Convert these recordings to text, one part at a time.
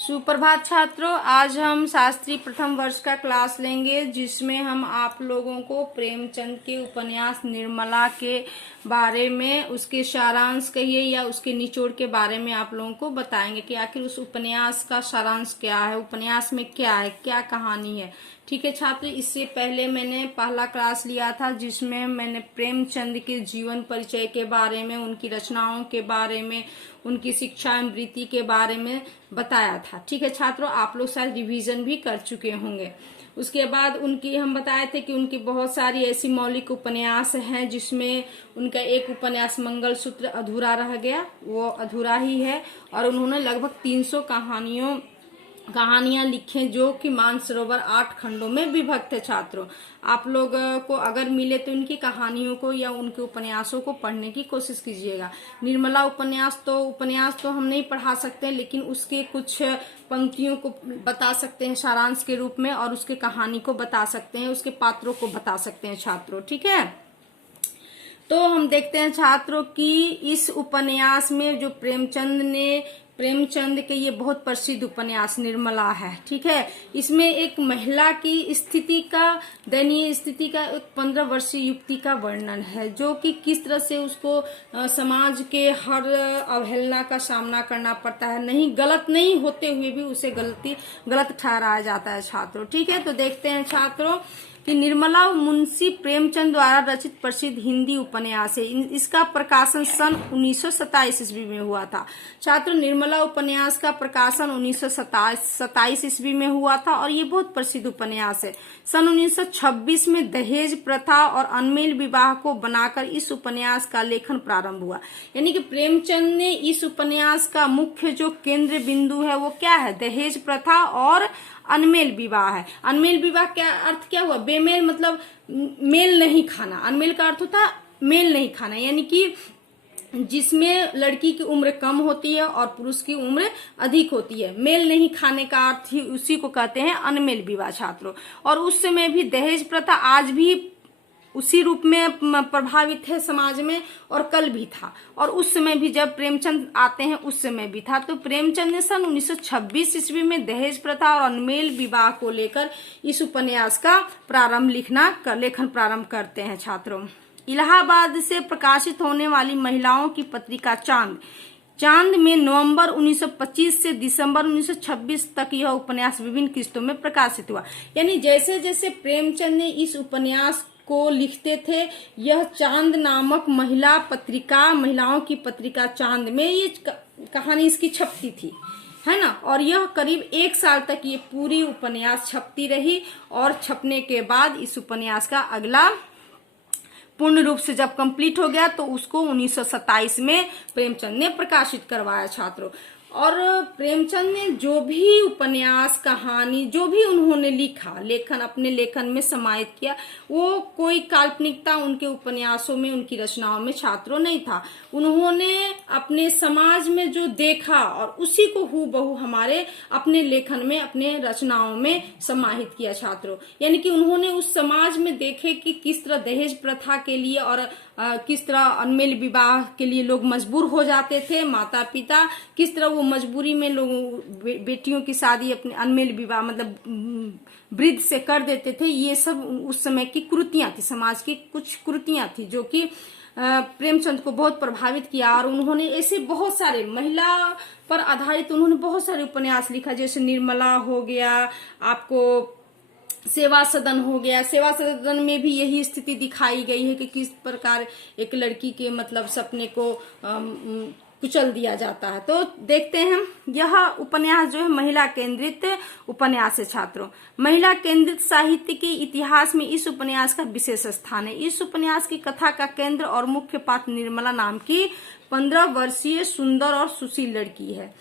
सुप्रभात छात्रों, आज हम शास्त्री प्रथम वर्ष का क्लास लेंगे जिसमें हम आप लोगों को प्रेमचंद के उपन्यास निर्मला के बारे में उसके सारांश कहिए या उसके निचोड़ के बारे में आप लोगों को बताएंगे कि आखिर उस उपन्यास का सारांश क्या है, उपन्यास में क्या है, क्या कहानी है। ठीक है छात्र, इससे पहले मैंने पहला क्लास लिया था जिसमें मैंने प्रेमचंद के जीवन परिचय के बारे में, उनकी रचनाओं के बारे में, उनकी शिक्षा एवं वृत्ति के बारे में बताया था। ठीक है छात्रों, आप लोग शायद रिवीजन भी कर चुके होंगे। उसके बाद उनकी हम बताए थे कि उनकी बहुत सारी ऐसी मौलिक उपन्यास हैं जिसमें उनका एक उपन्यास मंगलसूत्र अधूरा रह गया, वो अधूरा ही है। और उन्होंने लगभग 300 कहानियां लिखे जो कि मानसरोवर 8 खंडों में विभक्त है। छात्रों, आप लोग को अगर मिले तो इनकी कहानियों को या उनके उपन्यासों को पढ़ने की कोशिश कीजिएगा। निर्मला उपन्यास तो हम नहीं पढ़ा सकते, लेकिन उसके कुछ पंक्तियों को बता सकते हैं सारांश के रूप में, और उसके कहानी को बता सकते हैं, उसके पात्रों को बता सकते हैं छात्रों। ठीक है, तो हम देखते हैं छात्रों कि इस उपन्यास में जो प्रेमचंद के ये बहुत प्रसिद्ध उपन्यास निर्मला है। ठीक है, इसमें एक महिला की स्थिति का, दयनीय स्थिति का, एक 15 वर्षीय युवती का वर्णन है जो कि किस तरह से उसको समाज के हर अवहेलना का सामना करना पड़ता है। नहीं, गलत नहीं होते हुए भी उसे गलत ठहराया जाता है छात्रों। ठीक है, तो देखते हैं छात्रों कि निर्मला मुंशी प्रेमचंद द्वारा रचित प्रसिद्ध हिंदी उपन्यास है। इसका प्रकाशन सन 1927 ईस्वी में हुआ था। छात्र, निर्मला उपन्यास का प्रकाशन 1927 ईस्वी में हुआ था और ये बहुत प्रसिद्ध उपन्यास है। सन 1926 में दहेज प्रथा और अनमेल विवाह को बनाकर इस उपन्यास का लेखन प्रारंभ हुआ। यानी कि प्रेमचंद ने इस उपन्यास का मुख्य जो केंद्र बिंदु है वो क्या है? दहेज प्रथा और अनमेल विवाह है। अनमेल विवाह क्या अर्थ क्या हुआ? बेमेल मतलब मेल नहीं खाना। अनमेल का अर्थ होता मेल नहीं खाना, यानी कि जिसमें लड़की की उम्र कम होती है और पुरुष की उम्र अधिक होती है। मेल नहीं खाने का अर्थ ही उसी को कहते हैं अनमेल विवाह छात्रों। और उस समय भी दहेज प्रथा आज भी उसी रूप में प्रभावित है समाज में, और कल भी था, और उस समय भी जब प्रेमचंद आते हैं उस समय भी था। तो प्रेमचंद ने सन 1926 ईस्वी में दहेज प्रथा और अनमेल विवाह को लेकर इस उपन्यास का लेखन प्रारंभ करते हैं छात्रों। इलाहाबाद से प्रकाशित होने वाली महिलाओं की पत्रिका चांद में नवंबर 1925 से दिसंबर 1926 तक यह उपन्यास विभिन्न किस्तों में प्रकाशित हुआ। यानी जैसे जैसे प्रेमचंद ने इस उपन्यास को लिखते थे, यह चांद नामक महिलाओं की पत्रिका चांद में ये कहानी इसकी छपती थी, है ना। और यह करीब 1 साल तक ये पूरी उपन्यास छपती रही, और छपने के बाद इस उपन्यास का अगला पूर्ण रूप से जब कंप्लीट हो गया तो उसको 1927 में प्रेमचंद ने प्रकाशित करवाया छात्रों। और प्रेमचंद ने जो भी उपन्यास, कहानी, जो भी उन्होंने अपने लेखन में समाहित किया, वो कोई काल्पनिकता उनके उपन्यासों में, उनकी रचनाओं में छात्रों नहीं था। उन्होंने अपने समाज में जो देखा और उसी को हूबहू हमारे अपने लेखन में, अपने रचनाओं में समाहित किया छात्रों। यानी कि उन्होंने उस समाज में देखे कि किस तरह दहेज प्रथा के लिए और किस तरह अनमेल विवाह के लिए लोग मजबूर हो जाते थे, माता पिता किस तरह वो मजबूरी में लोगों बेटियों की शादी अपने अनमेल विवाह मतलब वृद्ध से कर देते थे। ये सब उस समय की कुरीतियां थी, समाज की कुछ कुरीतियां थी जो कि प्रेमचंद को बहुत प्रभावित किया। और उन्होंने ऐसे बहुत सारे महिला पर आधारित उन्होंने बहुत सारे उपन्यास लिखा, जैसे निर्मला हो गया, आपको सेवा सदन हो गया। सेवा सदन में भी यही स्थिति दिखाई गई है कि किस प्रकार एक लड़की के मतलब सपने को कुचल दिया जाता है। तो देखते हैं, यह उपन्यास जो है महिला केंद्रित उपन्यास है छात्रों। महिला केंद्रित साहित्य के इतिहास में इस उपन्यास का विशेष स्थान है। इस उपन्यास की कथा का केंद्र और मुख्य पात्र निर्मला नाम की 15 वर्षीय सुंदर और सुशील लड़की है।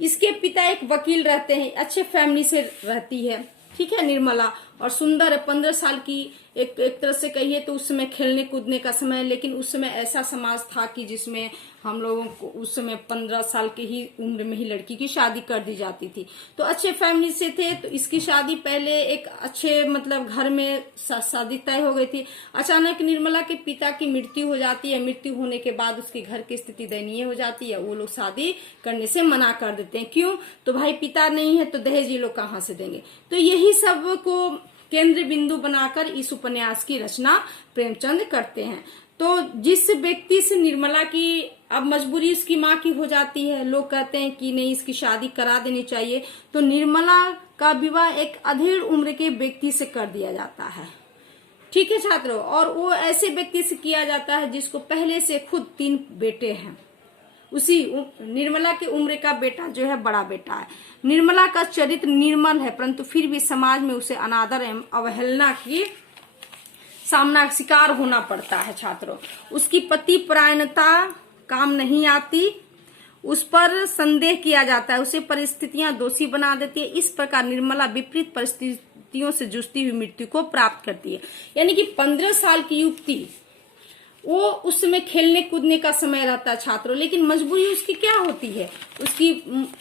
इसके पिता एक वकील रहते हैं, अच्छे फैमिली से रहती है, ठीक है, निर्मला। और सुंदर है। 15 साल की एक तरह से कहिए तो उस समय खेलने कूदने का समय, लेकिन उस समय ऐसा समाज था कि जिसमें हम लोगों को उस समय 15 साल की ही उम्र में ही लड़की की शादी कर दी जाती थी। तो अच्छे फैमिली से थे, तो इसकी शादी पहले एक अच्छे मतलब घर में शादी तय हो गई थी। अचानक निर्मला के पिता की मृत्यु हो जाती है। मृत्यु होने के बाद उसके घर की स्थिति दयनीय हो जाती है। वो लोग शादी करने से मना कर देते हैं। क्यों? तो भाई पिता नहीं है तो दहेज ये लोग कहाँ से देंगे। तो यही सब को केंद्र बिंदु बनाकर इस उपन्यास की रचना प्रेमचंद करते हैं। तो जिस व्यक्ति से निर्मला की अब मजबूरी उसकी माँ की हो जाती है, लोग कहते हैं कि नहीं इसकी शादी करा देनी चाहिए, तो निर्मला का विवाह एक अधेड़ उम्र के व्यक्ति से कर दिया जाता है। ठीक है छात्रों, और वो ऐसे व्यक्ति से किया जाता है जिसको पहले से खुद 3 बेटे हैं। उसी निर्मला की उम्र का बेटा जो है बड़ा बेटा है। निर्मला का चरित्र निर्मल है, परंतु फिर भी समाज में उसे अनादर एवं अवहेलना की सामना शिकार होना पड़ता है छात्रों। उसकी पति परायणता काम नहीं आती, उस पर संदेह किया जाता है, उसे परिस्थितियां दोषी बना देती है। इस प्रकार निर्मला विपरीत परिस्थितियों से जूझती हुई मृत्यु को प्राप्त करती है। यानी कि 15 साल की युवती, वो उस समय खेलने कूदने का समय रहता है छात्रों, लेकिन मजबूरी उसकी क्या होती है, उसकी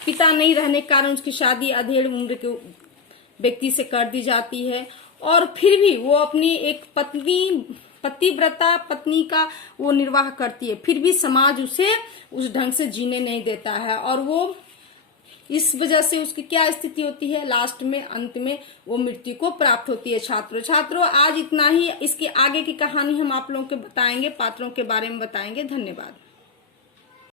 पिता नहीं रहने के कारण उसकी शादी अधेड़ उम्र के व्यक्ति से कर दी जाती है। और फिर भी वो अपनी एक पतिव्रता पत्नी का वो निर्वाह करती है, फिर भी समाज उसे उस ढंग से जीने नहीं देता है। और वो इस वजह से उसकी क्या स्थिति होती है, लास्ट में अंत में वो मृत्यु को प्राप्त होती है। छात्रों आज इतना ही। इसके आगे की कहानी हम आप लोगों को बताएंगे, पात्रों के बारे में बताएंगे। धन्यवाद।